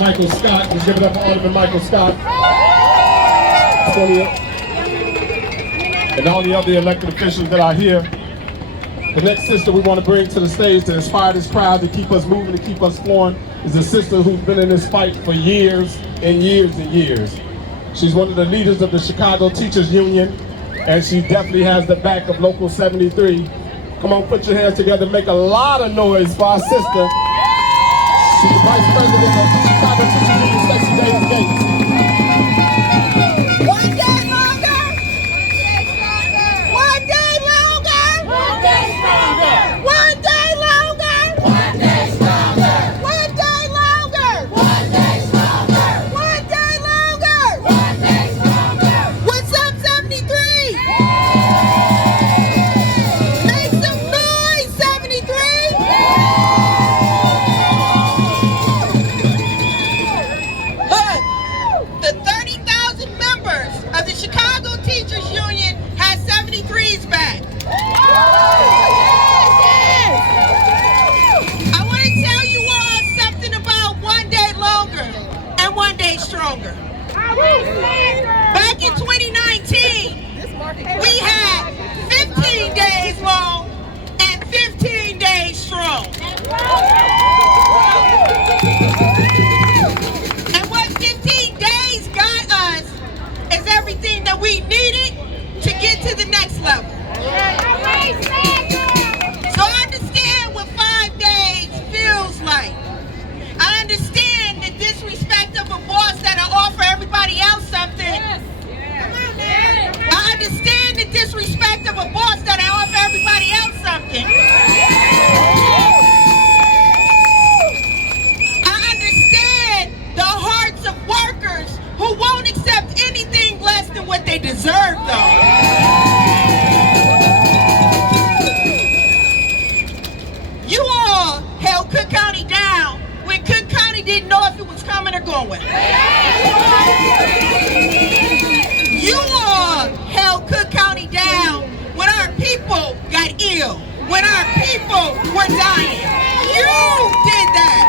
Michael Scott. Let's give it up for Alderman Michael Scott. And all the other elected officials that are here. The next sister we want to bring to the stage to inspire this crowd, to keep us moving, to keep us flowing, is a sister who's been in this fight for years and years and years. She's one of the leaders of the Chicago Teachers Union, and she definitely has the back of Local 73. Come on, put your hands together, make a lot of noise for our sister. She's the Vice President of the Chicago Teachers Union, Stacey Davis Gates. One day longer! One day longer! One day stronger! One day longer! One day stronger! One day longer! One day stronger! One day longer! One day stronger! What's up, 73? Make some noise, 73! Look, the 30,000 members of the Chicago Teachers Union has 73's back. I want to tell you all something about one day longer and one day stronger. Back in 2019, we had 15 days long and 15 days strong. And what 15 days got us is everything that we needed to get to the next level. So I understand what 5 days feels like. I understand the disrespect of a boss that'll offer everybody else something. I understand the disrespect of a boss that'll offer everybody else something. I understand the hearts of workers who won't accept anything less than what they deserve, though. You all held Cook County down when Cook County didn't know if it was coming or going. You all held Cook County down when our people got ill, when our people were dying. You did that.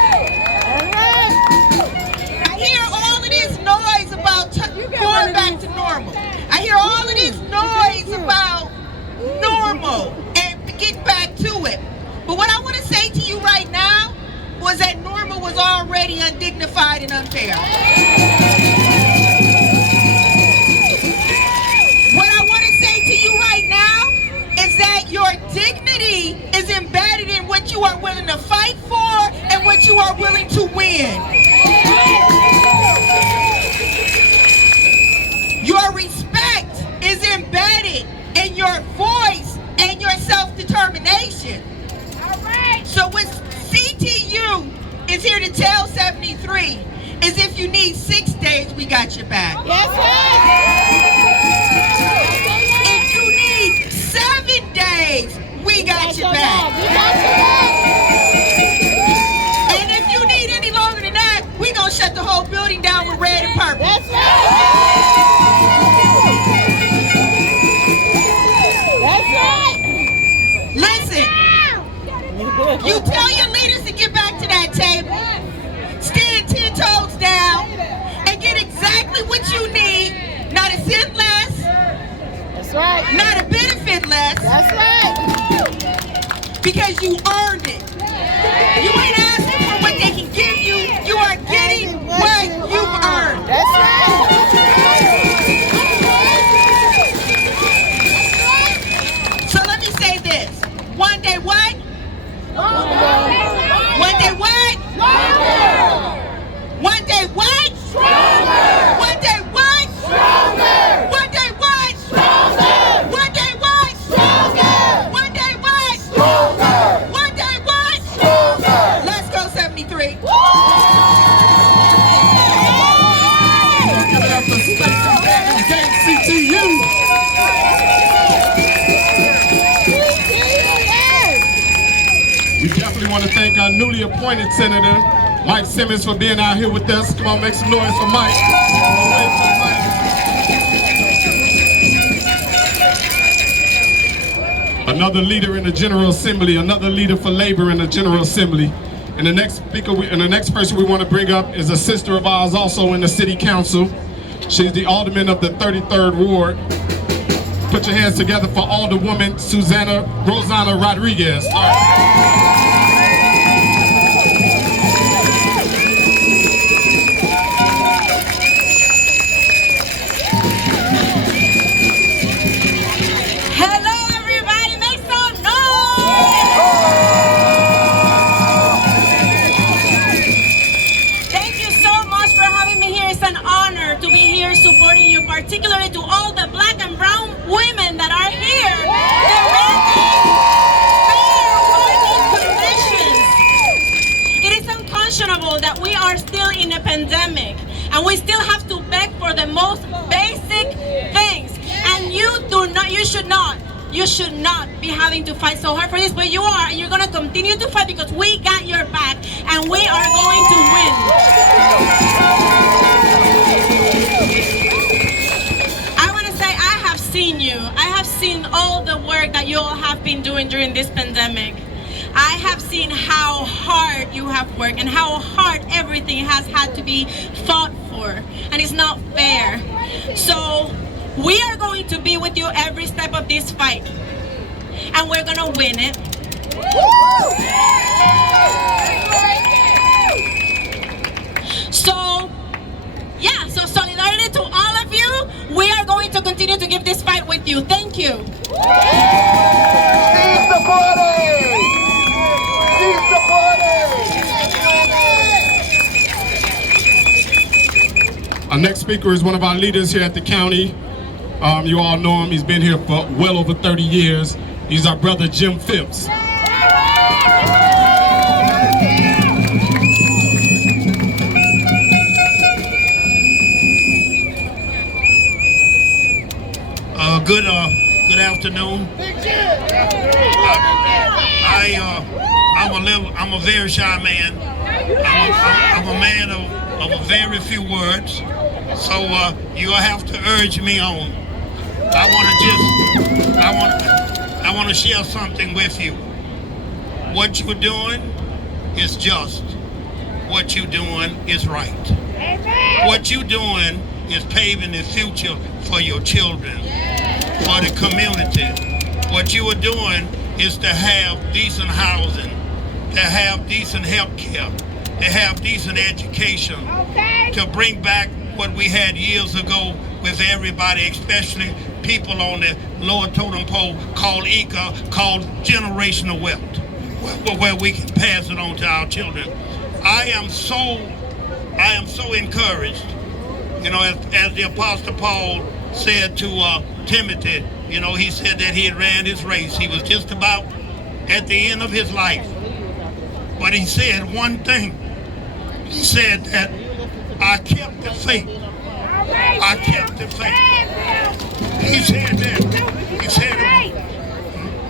I hear all of this noise about going back to normal. I hear all of this noise about normal and getting back to it. But what I want to say to you right now was that normal was already undignified and unfair. What I want to say to you right now is that your dignity is embedded in what you are willing to fight for and what you are willing to win. Your respect is embedded in your voice and your self-determination. So what CTU is here to tell 73 is if you need 6 days, we got your back. Yes, if you need 7 days, we got your back. And if you need any longer than that, we gonna shut the whole building down with red and purple. That's right. Listen, you tell your leaders to get back to that table, stand 10 toes down, and get exactly what you need. Not a cent less. That's right. Not a benefit less. That's right. Because you earned it. You ain't asking for what they can give you. You are getting what you've earned. That's right. So let me say this. One day what? One day what? One day what? Stronger. One day what? Stronger. One day what? Stronger. One day what? Stronger. One day what? Stronger. One day what? Stronger. Let's go 73. CTU. We definitely want to thank our newly appointed Senator, Mike Simmons, for being out here with us. Come on, make some noise for Mike. Another leader in the General Assembly, another leader for labor in the General Assembly. And the next speaker, the next person we want to bring up is a sister of ours, also in the city council. She's the alderman of the 33rd Ward. Put your hands together for Alderwoman Rosanna Rodriguez. All right. Particularly to all the black and brown women that are here demanding fair working conditions. It is unconscionable that we are still in a pandemic and we still have to beg for the most basic things. And you should not be having to fight so hard for this, but you are, and you're going to continue to fight because we got your back and we are going to win. I have seen all the work that you all have been doing during this pandemic. I have seen how hard you have worked and how hard everything has had to be fought for, and it's not fair. So we are going to be with you every step of this fight, and we're gonna win it. So solidarity to all of you. We are going to continue to give this fight with you. Thank you. Keep supporting! Keep supporting! Our next speaker is one of our leaders here at the county. You all know him. He's been here for well over 30 years. He's our brother Jim Phipps. Good afternoon. I'm a very shy man. I'm a man of a very few words. So you'll have to urge me on. I want to share something with you. What you're doing is just. What you're doing is right. What you're doing is paving the future for your children, for the community. What you are doing is to have decent housing, to have decent health care, to have decent education, to bring back what we had years ago with everybody, especially people on the lower totem pole called ICA, called generational wealth, where we can pass it on to our children. I am so encouraged. You know, as the Apostle Paul said to Timothy, you know, he said that he had ran his race. He was just about at the end of his life. But he said one thing. He said that I kept the faith. I kept the faith. He said that. He said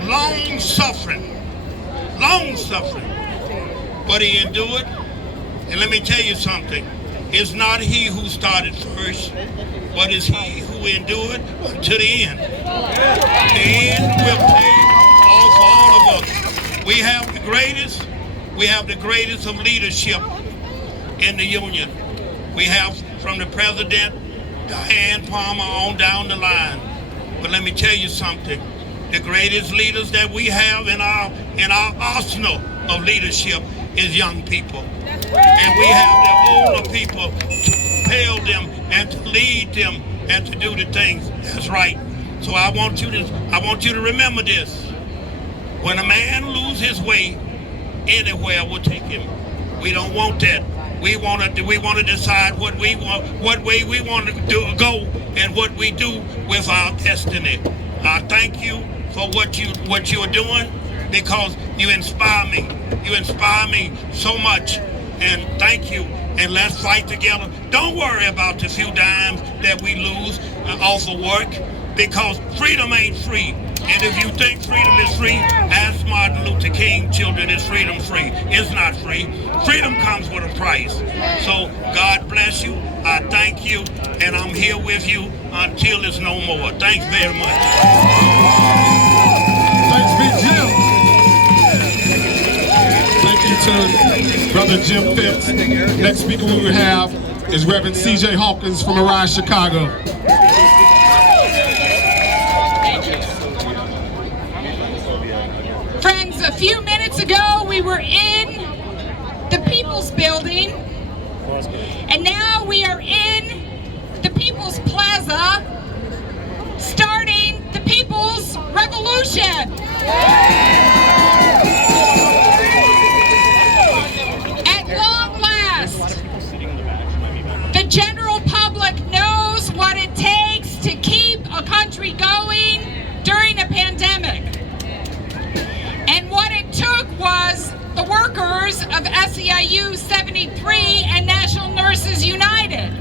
long suffering. But he endured. And let me tell you something. It's not he who started first, but it's he who endured to the end. The end will pay off for all of us. We have the greatest of leadership in the union. We have from the president, Diane Palmer, on down the line. But let me tell you something. The greatest leaders that we have in our arsenal of leadership is young people. And we have the older people to propel them and to lead them and to do the things that's right. So I want you to remember this. When a man loses his way, anywhere will take him. We don't want that. We want to decide what way we want to go and what we do with our destiny. I thank you for what you are doing, because you inspire me. You inspire me so much. And thank you, and let's fight together. Don't worry about the few dimes that we lose off of work, because freedom ain't free. And if you think freedom is free, ask Martin Luther King, children, is freedom free? It's not free. Freedom comes with a price. So God bless you, I thank you, and I'm here with you until it's no more. Thanks very much. Thanks, Big Jim. Thank you to Brother Jim Phipps. Next speaker we will have is Reverend C.J. Hawkins from Arise Chicago. Friends, a few minutes ago we were in the People's Building, and now we are in the People's Plaza, starting the People's Revolution. At long last, the general public knows what it takes to keep a country going during a pandemic. And what it took was the workers of SEIU 73 and National Nurses United.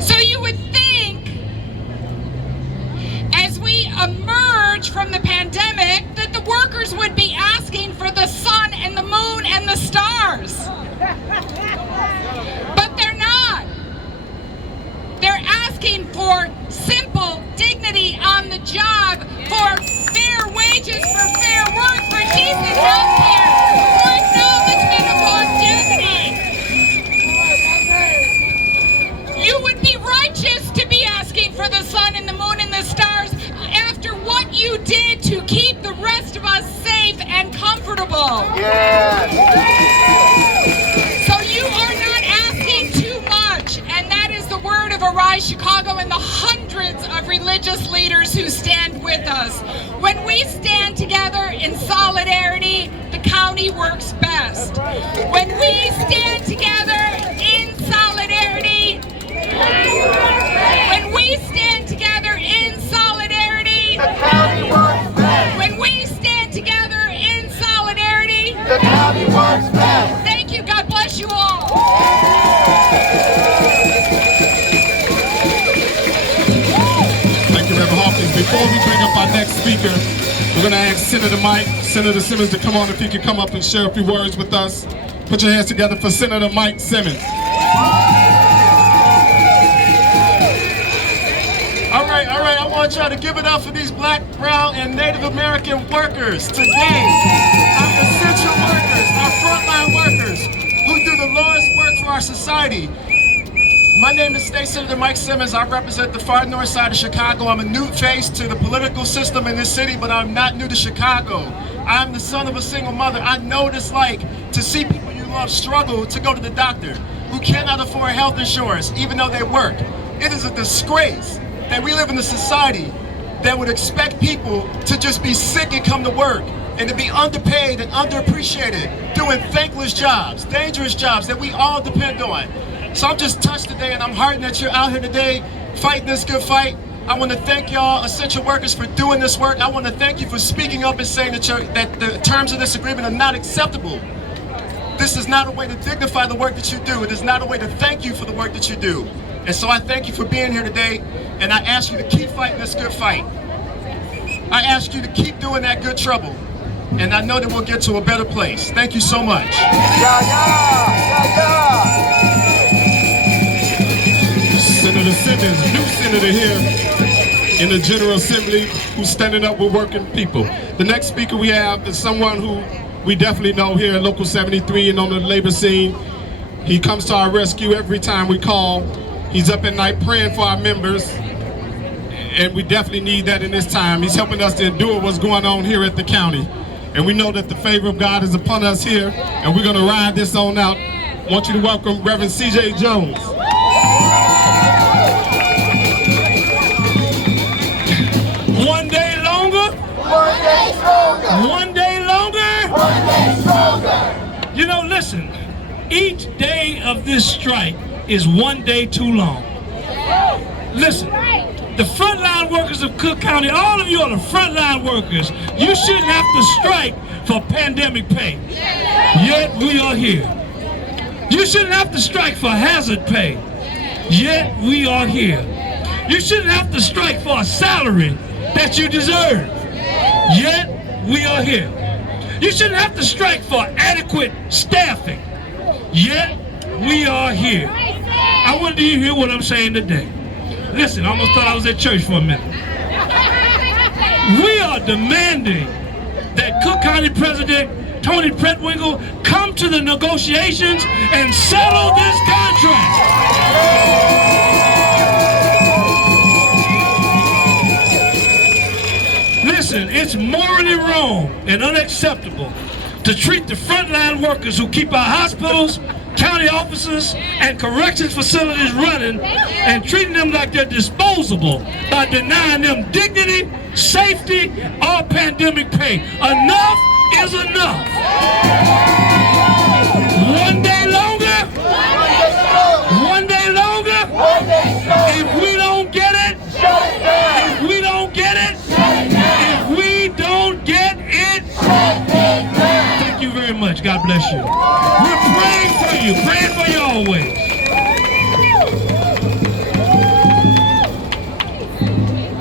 So you would think, as we emerge from the pandemic, that the workers would be asking for the sun and the moon and the stars. But they're not. They're asking for simple dignity on the job, for fair wages, for fair work, for decent health care, for acknowledgement of longevity. You would be righteous to be asking for the sun and the moon and the stars after what you did to keep the rest of us safe and comfortable. So you are not asking too much, and that is the word of Arise Chicago and the hundreds of religious leaders who stand with us. When we stand together in solidarity, the county works best. When we stand together in solidarity, when we stand together in solidarity, The county works best. when we stand together in solidarity, The county works best. thank you, God bless you all. Thank you, Reverend Hawkins. Before we bring up our next speaker, we're going to ask Senator Simmons to come on, if he could come up and share a few words with us. Put your hands together for Senator Mike Simmons. All right, I want y'all to give it up for these Black, brown, and Native American workers today. Our essential workers, our frontline workers, who do the Lord's work for our society. My name is State Senator Mike Simmons. I represent the far north side of Chicago. I'm a new face to the political system in this city, but I'm not new to Chicago. I'm the son of a single mother. I know what it's like to see people you love struggle to go to the doctor, who cannot afford health insurance, even though they work. It is a disgrace that we live in a society that would expect people to just be sick and come to work, and to be underpaid and underappreciated, doing thankless jobs, dangerous jobs that we all depend on. So I'm just touched today, and I'm heartened that you're out here today fighting this good fight. I want to thank y'all essential workers for doing this work. I want to thank you for speaking up and saying that the terms of this agreement are not acceptable. This is not a way to dignify the work that you do. It is not a way to thank you for the work that you do. And so I thank you for being here today, and I ask you to keep fighting this good fight. I ask you to keep doing that good trouble, and I know that we'll get to a better place. Thank you so much. Senator Simmons, new senator here in the General Assembly, who's standing up with working people. The next speaker we have is someone who we definitely know here at Local 73 and on the labor scene. He comes to our rescue every time we call. He's up at night praying for our members, and we definitely need that in this time. He's helping us to endure what's going on here at the county. And we know that the favor of God is upon us here, and we're gonna ride this on out. I want you to welcome Reverend C.J. Jones. One day longer, One day stronger. one day longer. One day stronger. You know, listen, each day of this strike is one day too long. Listen, the frontline workers of Cook County, all of you are the frontline workers. You shouldn't have to strike for pandemic pay. Yet we are here. You shouldn't have to strike for hazard pay. Yet we are here. You shouldn't have to strike for a salary that you deserve. Yet we are here. You shouldn't have to strike for adequate staffing. Yet we are here. I want you to hear what I'm saying today. Listen, I almost thought I was at church for a minute. We are demanding that Cook County President Tony Pretwinkle come to the negotiations and settle this contract. Listen, it's morally wrong and unacceptable to treat the frontline workers who keep our hospitals, county offices, and corrections facilities running and treating them like they're disposable by denying them dignity, safety, or pandemic pay. Enough is enough. One day longer, one day longer, if we don't get it, if we don't get it, if we don't get it, thank you very much. God bless you. We're praying for you, praying for you always.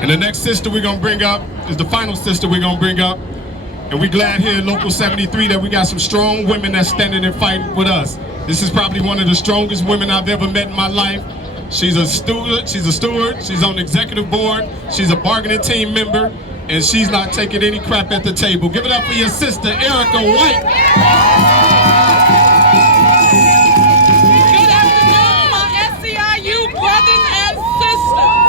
And the next sister we're gonna bring up is the final sister we're gonna bring up. And we're glad here in Local 73 that we got some strong women that's standing and fighting with us. This is probably one of the strongest women I've ever met in my life. She's a steward, she's on the executive board, she's a bargaining team member, and she's not taking any crap at the table. Give it up for your sister, Erica White. Good afternoon, my SEIU brothers and sisters.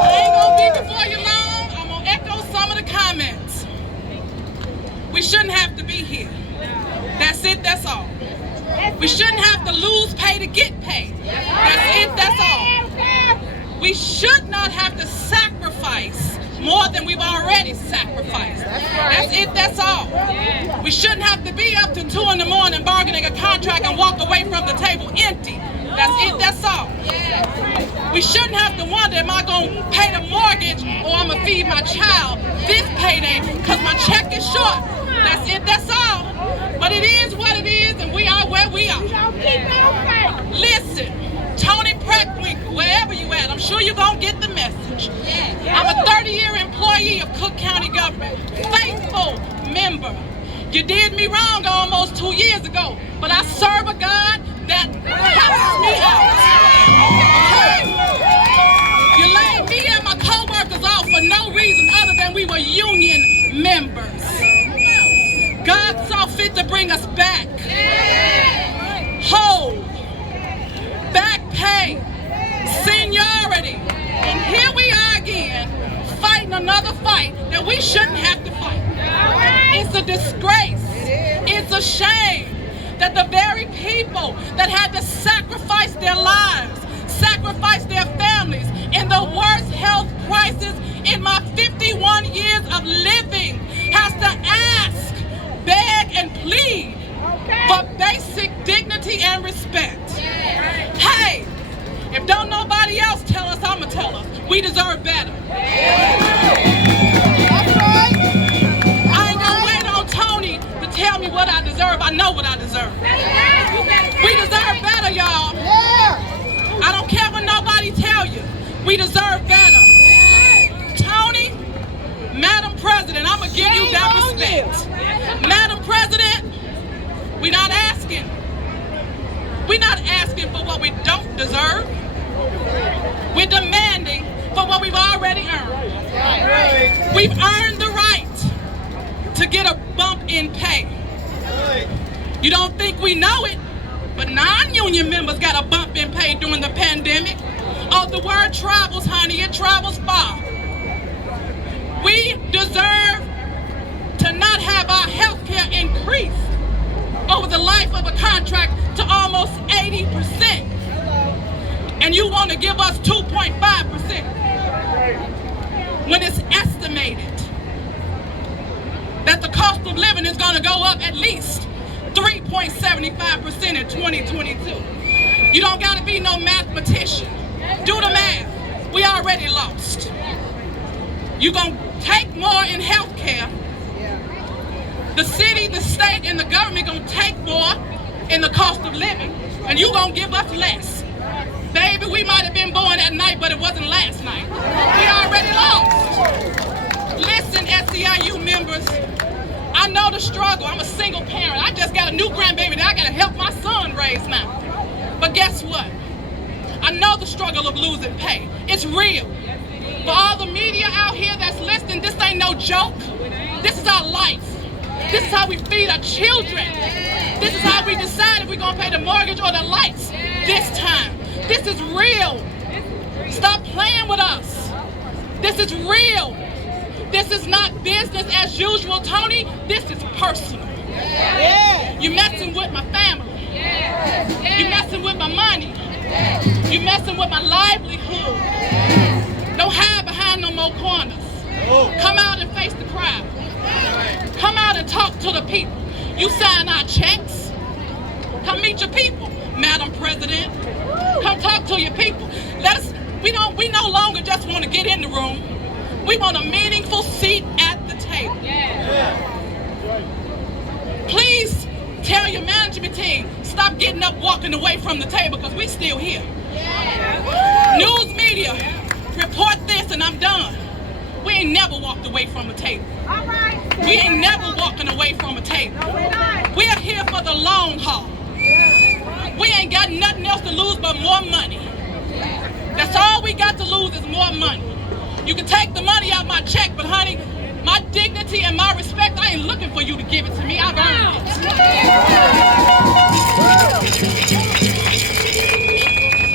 I ain't gonna be before you long. I'm gonna echo some of the comments. We shouldn't have to be here. That's it, that's all. We shouldn't have to lose pay to get paid. That's it, that's all. We should not have to sacrifice more than we've already sacrificed. That's it, that's all. We shouldn't have to be up to 2 in the morning bargaining a contract and walk away from the table empty. That's it, that's all. We shouldn't have to wonder, am I going to pay the mortgage or I'm going to feed my child this payday because my check is short. That's it, that's all. But it is what it is, and we are where we are. Listen, Tony Pretwinkle, wherever you at, I'm sure you're going to get the message. I'm a 30-year employee of Cook County government, faithful member. You did me wrong almost 2 years ago, but I serve a God that helps me out. You laid me and my co-workers off for no reason other than we were union members. God saw fit to bring us back. Whole, back pay, seniority, and here we are again, fighting another fight that we shouldn't have to fight. It's a disgrace. It's a shame that the very people that had to sacrifice their lives, sacrifice their families in the worst health crisis in my 51 years of living has to ask, beg, and plead for basic dignity and respect. Hey, if don't nobody else tell us, I'ma tell us. We deserve better. I ain't gonna wait on Tony to tell me what I deserve. I know what I deserve. We deserve better, y'all. I don't care what nobody tell you. We deserve better. Tony, Madam President, I'm gonna give you that respect. Madam President, we're not asking. We're not asking for what we don't deserve. We're demanding for what we've already earned. We've earned the right to get a bump in pay. You don't think we know it, but non-union members got a bump in pay during the pandemic. Oh, the word travels, honey, it travels far. We deserve to not have our health care increased over the life of a contract to almost 80%. And you want to give us 2.5% when it's estimated that the cost of living is going to go up at least 3.75% in 2022. You don't got to be no mathematician. Do the math. We already lost. You're going to take more in health care. The city, the state, and the government going to take more in the cost of living, and you're going to give us less. Baby, we might have been born at night, but it wasn't last night. We already lost. Listen, SEIU members, I know the struggle. I'm a single parent. I just got a new grandbaby that I got to help my son raise now. But guess what? I know the struggle of losing pay. It's real. For all the media out here that's listening, this ain't no joke. This is our life. This is how we feed our children. This is how we decide if we're gonna pay the mortgage or the lights this time. This is real. Stop playing with us. This is real. This is not business as usual, Tony. This is personal. You're messing with my family. You're messing with my money. You're messing with my livelihood. Don't hide behind no more corners. Come out and face the crowd. Come out and talk to the people. You sign our checks. Come meet your people, Madam President. Come talk to your people. We no longer just want to get in the room. We want a meaningful seat at the table. Please tell your management team, stop getting up, walking away from the table, because we still here. News media, report this and I'm done. We ain't never walked away from a table. We ain't never walking away from a table. We are here for the long haul. We ain't got nothing else to lose but more money. That's all we got to lose is more money. You can take the money out my check, but honey, my dignity and my respect, I ain't looking for you to give it to me. I've earned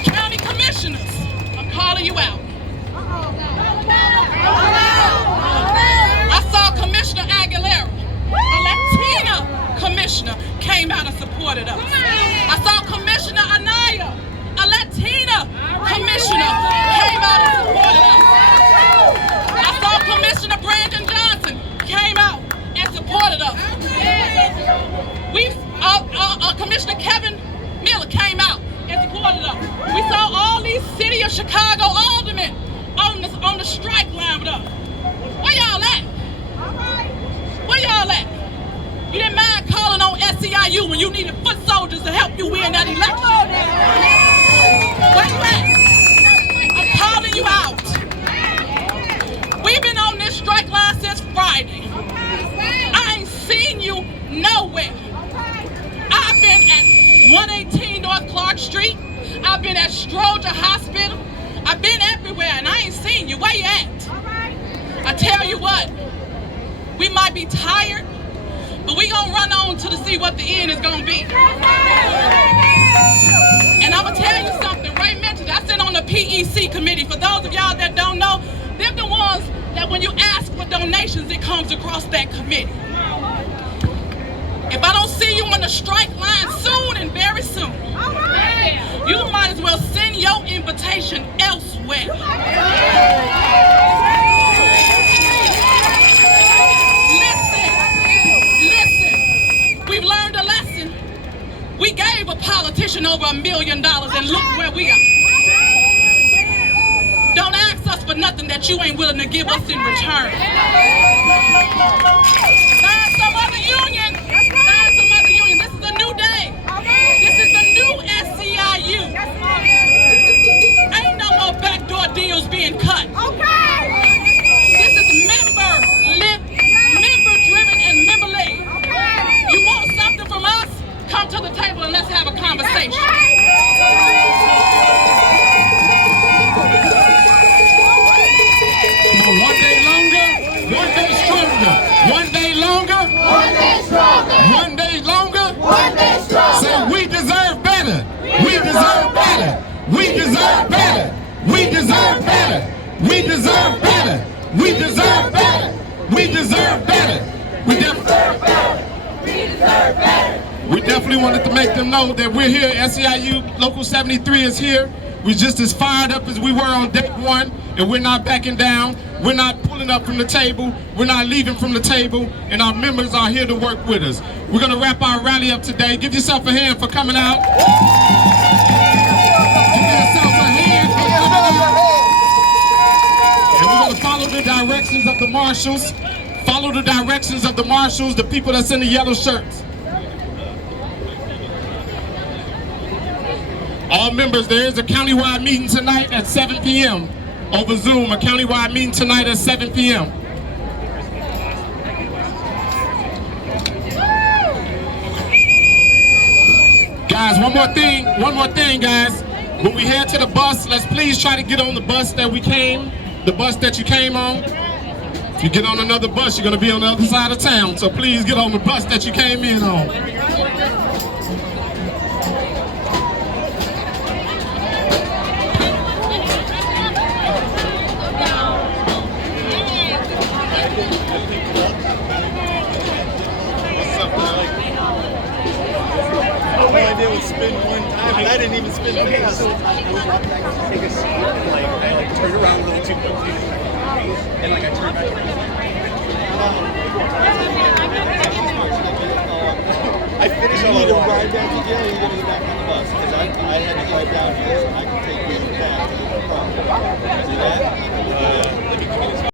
it. County commissioners, I'm calling you out. I saw Commissioner Aguilera, a Latina commissioner, came out and supported us. I saw Commissioner Anaya, a Latina commissioner, came out and supported us. I saw Commissioner Brandon Johnson came out and supported us. Commissioner Kevin Miller came out and supported us. We saw all these City of Chicago aldermen on the strike line with us. Where y'all at? Where y'all at? You didn't mind calling on SEIU when you needed foot soldiers to help you win that election. Where you at? I'm calling you out. We've been on this strike line since Friday. I ain't seen you nowhere. I've been at 118 North Clark Street. I've been at Stroger Hospital. I've been everywhere and I ain't seen you. Where you at? I tell you what, we might be tired, but we gonna run on to see what the end is gonna be. And I'm gonna tell you something. Ray mentioned I sit on the PEC committee. For those of y'all that don't know, they're the ones that when you ask for donations, it comes across that committee. If I don't see you on the strike line soon and very soon, you might as well send your invitation elsewhere. Listen, we've learned a lesson. We gave a politician over $1 million and look where we are. Don't ask us for nothing that you ain't willing to give us in return. Find some other union. Find some other union. This is a new day. This is the new SEIU. Ain't no more backdoor deals being cut. This is member-driven and member-led. You want something from us? Come to the table and let's have a conversation. One day longer, one day stronger. One day longer, One day stronger. one day longer. One day stronger. Say we deserve better. We deserve better. We deserve better. We deserve better. We deserve better. We deserve better. We deserve better. We deserve better. We definitely wanted to make them know that we're here. SEIU Local 73 is here. We're just as fired up as we were on day one, and we're not backing down. We're not pulling up from the table. We're not leaving from the table, and our members are here to work with us. We're going to wrap our rally up today. Give yourself a hand for coming out. Give yourself a hand for coming out. And we're going to follow the directions of the marshals. Follow the directions of the marshals, the people that's in the yellow shirts. All members, there is a countywide meeting tonight at 7 p.m. over Zoom. A countywide meeting tonight at 7 p.m. Guys, one more thing, guys. When we head to the bus, let's please try to get on the bus that you came on. If you get on another bus, you're going to be on the other side of town. So please get on the bus that you came in on. All I did was spin one time, and I didn't even spin fast. Take a seat, I turn around a little too quickly, and I turn back around. I finished. You need to ride back to jail. You're gonna get back on the bus because I had to drive down here, so I can take you back. See that?